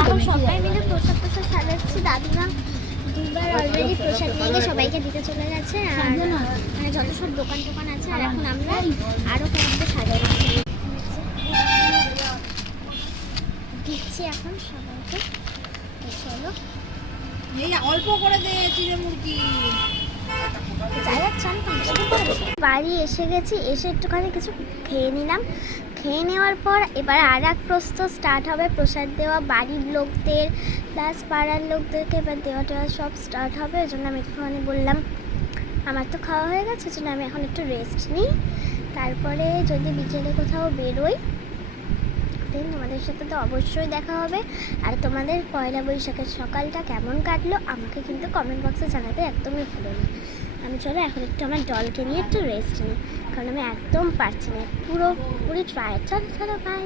এখন সবাই মিলে প্রসাদ সাজাচ্ছি। দাদুরা দুবার অলরেডি প্রসাদ নিয়ে গিয়ে সবাইকে দিতে চলে গেছে, আর মানে যত সব দোকান টোকান আছে। আর এখন আমরা আরও কয়েকটা সাজাচ্ছি, দিচ্ছি এখন সবাইকে। চলো অল্প করে দে চিড়ে মুরগি। বাড়ি এসে গেছি, এসে একটুখানি কিছু খেয়ে নিলাম। খেয়ে নেওয়ার পর এবার আর এক প্রস্তুত স্টার্ট হবে, প্রসাদ দেওয়া বাড়ির লোকদের প্লাস পাড়ার লোকদেরকে এবার দেওয়া টেওয়া সব স্টার্ট হবে। ওই জন্য আমি একটুখানি বললাম আমার তো খাওয়া হয়ে গেছে, ওই জন্য আমি এখন একটু রেস্ট নিই। তারপরে যদি বিকেলে কোথাও বেরোই দেন তোমাদের সাথে তো অবশ্যই দেখা হবে। আর তোমাদের পয়লা বৈশাখের সকালটা কেমন কাটলো আমাকে কিন্তু কমেন্ট বক্সে জানাতে একদমই ভুলো না। আমি চলো এখন একটু আমার ডলকে নিয়ে একটু রেস্ট নিই, কারণ আমি একদম পারছি না, পুরোপুরি ট্রায়ার্ড। চলো চলো বাই।